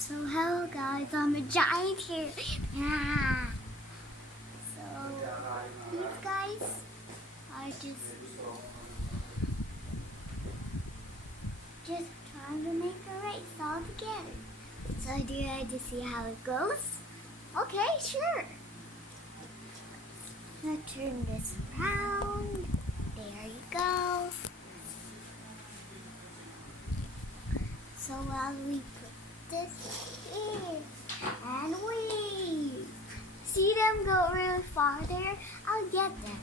So hello guys, I'm a giant here. Yeah. So these guys are just trying to make a race all together. So do you like to see how it goes? Okay, sure. I'm gonna turn this around. There you go. So while we put this in and we see them go really far there, I'll get them.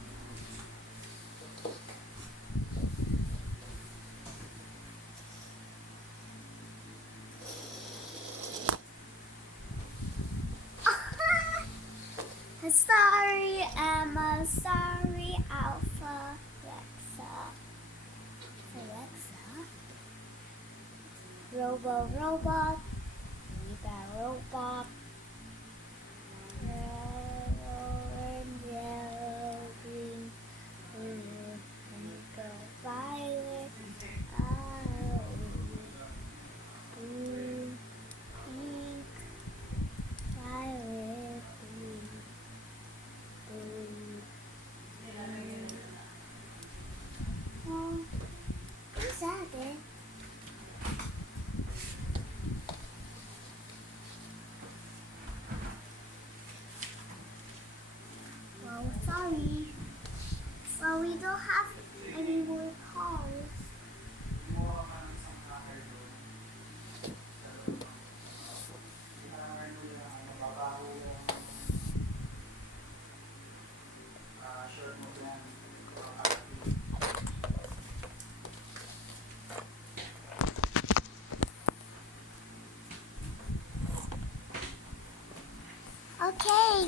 Sorry, Emma. Sorry, Alpha. Alexa. Robot. Robot. Orange, yellow, green, blue, indigo, violet, blue, pink, violet, blue. Oh, who's that there? Well, sorry. Well, we don't have any more cars. Okay.